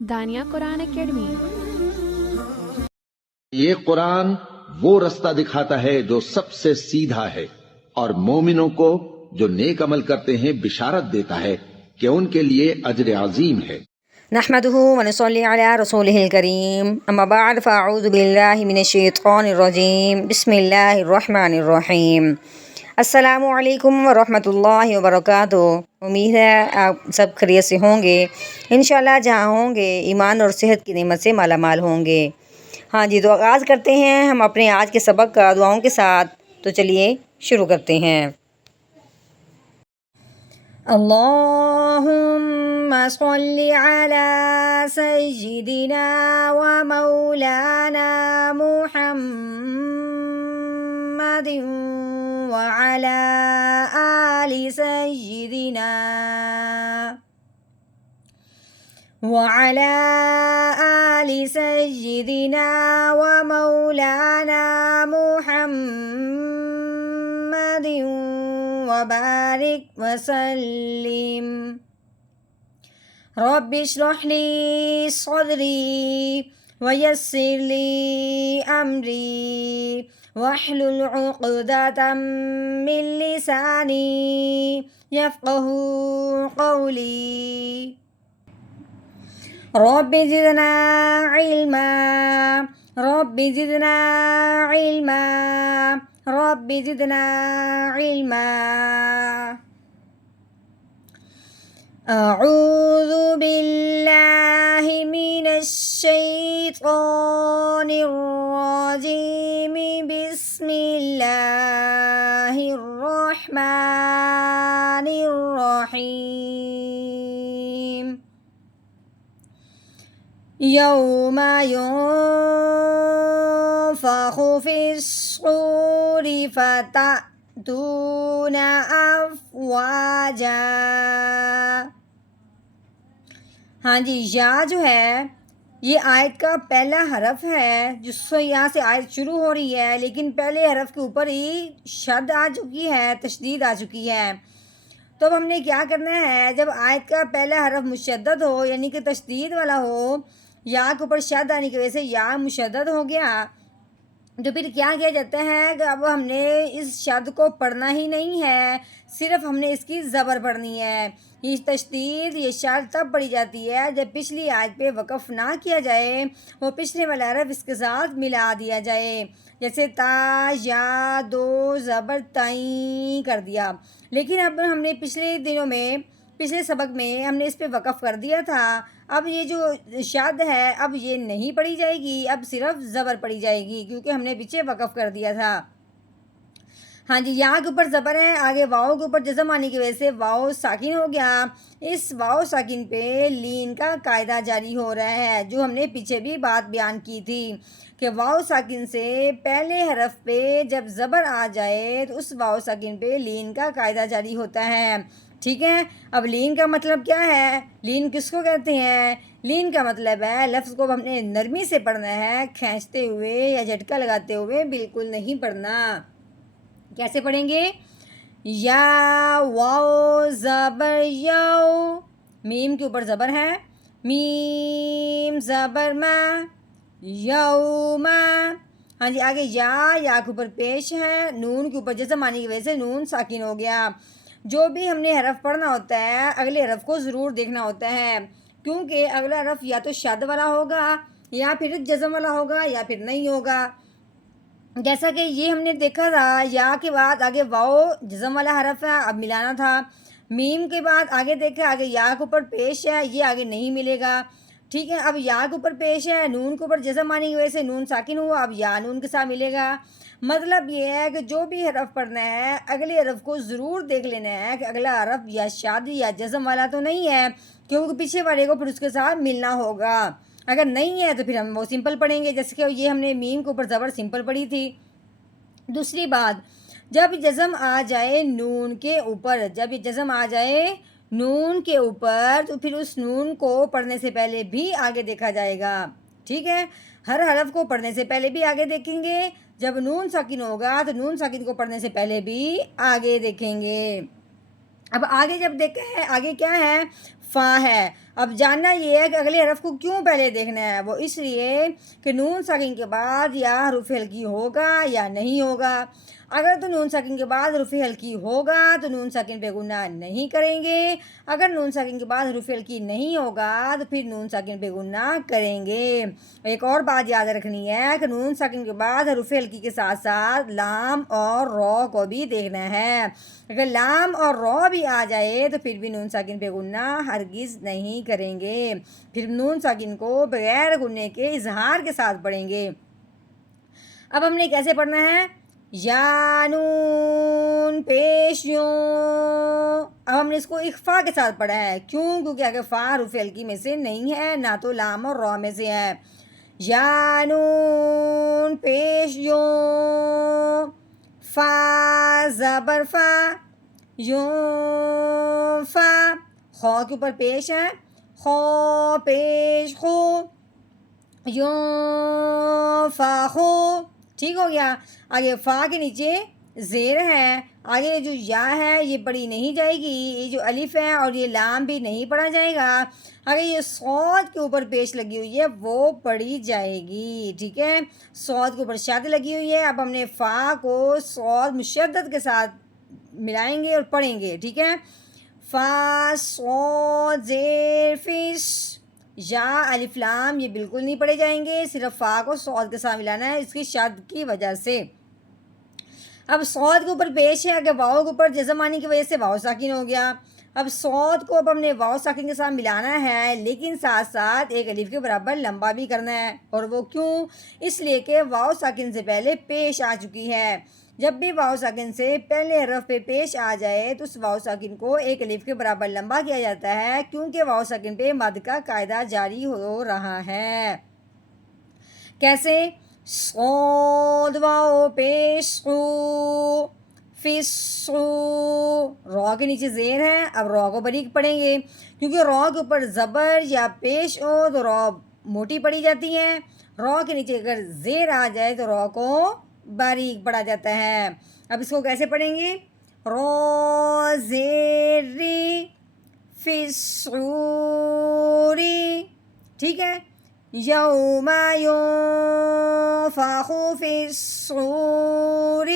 دانیہ قرآن academy. یہ قرآن وہ رستہ دکھاتا ہے جو سب سے سیدھا ہے، اور مومنوں کو جو نیک عمل کرتے ہیں بشارت دیتا ہے کہ ان کے لیے اجر عظیم ہے۔ نحمده ونصلي على رسوله الكريم اما بعد فاعوذ بالله من الشیطان الرجیم بسم اللہ الرحمن الرحیم۔ السلام علیکم ورحمۃ اللہ وبرکاتہ۔ امید ہے آپ سب خیریت سے ہوں گے، انشاءاللہ جہاں ہوں گے ایمان اور صحت کی نعمت سے مالا مال ہوں گے۔ ہاں جی، تو آغاز کرتے ہیں ہم اپنے آج کے سبق کا دعاؤں کے ساتھ۔ تو چلیے شروع کرتے ہیں۔ اللہم صلی علی سیدنا و مولانا محمد وعلی آل سیدنا وعلى آل سيدنا ومولانا محمد وبارك وسلم۔ رب اشرح لي صدري ويسر لي أمري واحلل عقدة من لساني يفقه قولي۔ رب زدنا علما رب زدنا علما رب زدنا علما۔ اعوذ باللہ من الشیطان الرجیم بسم اللہ الرحمن الرحیم۔ یوم ينفخ في الصور فتأتون افواجا۔ ہاں جی، یا جو ہے یہ آیت کا پہلا حرف ہے، جس سے یہاں سے آیت شروع ہو رہی ہے، لیکن پہلے حرف کے اوپر ہی شد آ چکی ہے، تشدید آ چکی ہے۔ تو اب ہم نے کیا کرنا ہے، جب آیت کا پہلا حرف مشدد ہو یعنی کہ تشدید والا ہو، یا کے اوپر شد آنے کی وجہ سے یا مشدد ہو گیا، تو پھر کیا کیا جاتا ہے کہ اب ہم نے اس شد کو پڑھنا ہی نہیں ہے، صرف ہم نے اس کی زبر پڑھنی ہے۔ یہ تشدید، یہ شد تب پڑھی جاتی ہے جب پچھلی آیت پہ وقف نہ کیا جائے، وہ پچھلے والا حرف اس کے ساتھ ملا دیا جائے، جیسے تا یا دو زبر تائیں کر دیا۔ لیکن اب ہم نے پچھلے سبق میں ہم نے اس پہ وقف کر دیا تھا، اب یہ جو شد ہے اب یہ نہیں پڑھی جائے گی، اب صرف زبر پڑھی جائے گی، کیونکہ ہم نے پیچھے وقف کر دیا تھا۔ ہاں جی، یہاں کے اوپر زبر ہے، آگے واؤ کے اوپر جزم آنے کی وجہ سے واؤ ساکن ہو گیا۔ اس واؤ ساکن پہ لین کا قاعدہ جاری ہو رہا ہے، جو ہم نے پیچھے بھی بات بیان کی تھی کہ واؤ ساکن سے پہلے حرف پہ جب زبر آ جائے تو اس واؤ ساکن پہ لین کا قاعدہ جاری ہوتا ہے، ٹھیک ہے۔ اب لین کا مطلب کیا ہے، لین کس کو کہتے ہیں؟ لین کا مطلب ہے لفظ کو ہم نے نرمی سے پڑھنا ہے، کھینچتے ہوئے یا جھٹکا لگاتے ہوئے بالکل نہیں پڑھنا۔ کیسے پڑھیں گے؟ یا واؤ زبر یو، میم کے اوپر زبر ہے، میم زبر ما، یوم۔ ہاں جی، آگے یا کے اوپر پیش ہے، نون کے اوپر جزم آنے کی وجہ سے نون ساکن ہو گیا۔ جو بھی ہم نے حرف پڑھنا ہوتا ہے اگلے حرف کو ضرور دیکھنا ہوتا ہے، کیونکہ اگلا حرف یا تو شد والا ہوگا یا پھر جزم والا ہوگا یا پھر نہیں ہوگا۔ جیسا کہ یہ ہم نے دیکھا تھا، یا کے بعد آگے واؤ جزم والا حرف ہے، اب ملانا تھا۔ میم کے بعد آگے دیکھا، آگے یا کے اوپر پیش ہے، یہ آگے نہیں ملے گا، ٹھیک ہے۔ اب یا کے اوپر پیش ہے، نون کے اوپر جزم آنے کی وجہ سے نون ساکن ہوا، اب یا نون کے ساتھ ملے گا۔ مطلب یہ ہے کہ جو بھی حرف پڑھنا ہے اگلے حرف کو ضرور دیکھ لینا ہے کہ اگلا حرف یا شاد یا جزم والا تو نہیں ہے، کیونکہ پیچھے والے کو پھر اس کے ساتھ ملنا ہوگا۔ اگر نہیں ہے تو پھر ہم وہ سمپل پڑھیں گے، جیسے کہ یہ ہم نے میم کے اوپر زبر سمپل پڑھی تھی۔ دوسری بات، جب جزم آ جائے نون کے اوپر، جب یہ جزم آ جائے نون کے اوپر تو پھر اس نون کو پڑھنے سے پہلے بھی آگے دیکھا جائے گا، ٹھیک ہے۔ ہر حرف کو پڑھنے سے پہلے بھی آگے دیکھیں گے، جب نون ساکن ہوگا تو نون ساکن کو پڑھنے سے پہلے بھی آگے دیکھیں گے۔ اب آگے جب دیکھیں ہے آگے کیا ہے، فا ہے. اب جاننا یہ ہے کہ اگلے حرف کو کیوں پہلے دیکھنا ہے. وہ اس لیے کہ نون ساکن کے بعد یا حروف ہلکی ہوگا یا نہیں ہوگا. اگر تو نون ساکن کے بعد حروف ہلکی ہوگا تو نون ساکن پہ گناہ نہیں کریں گے. اگر نون ساکن کے بعد حروف ہلکی نہیں ہوگا تو پھر نون ساکن پہ گناہ کریں گے. ایک اور بات یاد رکھنی ہے کہ نون ساکن کے بعد حروف ہلکی کے ساتھ ساتھ لام اور را کو بھی دیکھنا ہے. اگر لام اور را بھی آ جائے تو پھر بھی نون ساکن پہ گناہ ہرگز نہیں کریں گے. پھر نون ساکن کو بغیر گننے کے اظہار کے ساتھ پڑھیں گے. اب ہم نے کیسے پڑھنا ہے، یا نون پیش یوں. اب ہم نے اس کو اخفا کے ساتھ پڑھا ہے. کیوں؟ کیونکہ اگر فا حروف ہلکی میں سے نہیں ہے، نہ تو لام اور را میں سے ہے. یا نون پیش یوں، فا زبر فا، یوں فا. خو کے اوپر پیش ہے، خو پیش خو، یوں فا خو. ٹھیک ہو گیا. آگے فا کے نیچے زیر ہے. آگے جو یا ہے یہ پڑھی نہیں جائے گی. یہ جو الف ہے اور یہ لام بھی نہیں پڑھا جائے گا. آگے یہ صاد کے اوپر پیش لگی ہوئی ہے وہ پڑھی جائے گی. ٹھیک ہے، صاد کے اوپر شد لگی ہوئی ہے. اب ہم نے فا کو صاد مشدد کے ساتھ ملائیں گے اور پڑھیں گے. ٹھیک ہے، فا صاد زیر فش. یا الف لام یہ بالکل نہیں پڑھے جائیں گے، صرف فا کو صاد کے ساتھ ملانا ہے اس کی شد کی وجہ سے. اب صاد کے اوپر پیش ہے، اگر واؤ کے اوپر جزم آنے کی وجہ سے واؤ ساکن ہو گیا. اب صاد کو اب ہم نے واؤ ساکن کے ساتھ ملانا ہے، لیکن ساتھ ساتھ ایک الف کے برابر لمبا بھی کرنا ہے. اور وہ کیوں؟ اس لیے کہ واؤ ساکن سے پہلے پیش آ چکی ہے. جب بھی واؤ ساکن سے پہلے حرف پہ پیش آ جائے تو اس واؤ ساکن کو ایک الف کے برابر لمبا کیا جاتا ہے، کیونکہ واؤ ساکن پہ مد کا قاعدہ جاری ہو رہا ہے. کیسے؟ صاد واؤ پیش قو، فسقو. را کے نیچے زیر ہے. اب را کو باریک پڑھیں گے، کیونکہ را کے اوپر زبر یا پیش ہو تو را موٹی پڑھی جاتی ہے. را کے نیچے اگر زیر آ جائے تو را کو باریک پڑھا جاتا ہے. اب اس کو کیسے پڑھیں گے، را زیر ری فسعوری. ٹھیک ہے، یوم ینفخ فی الصور.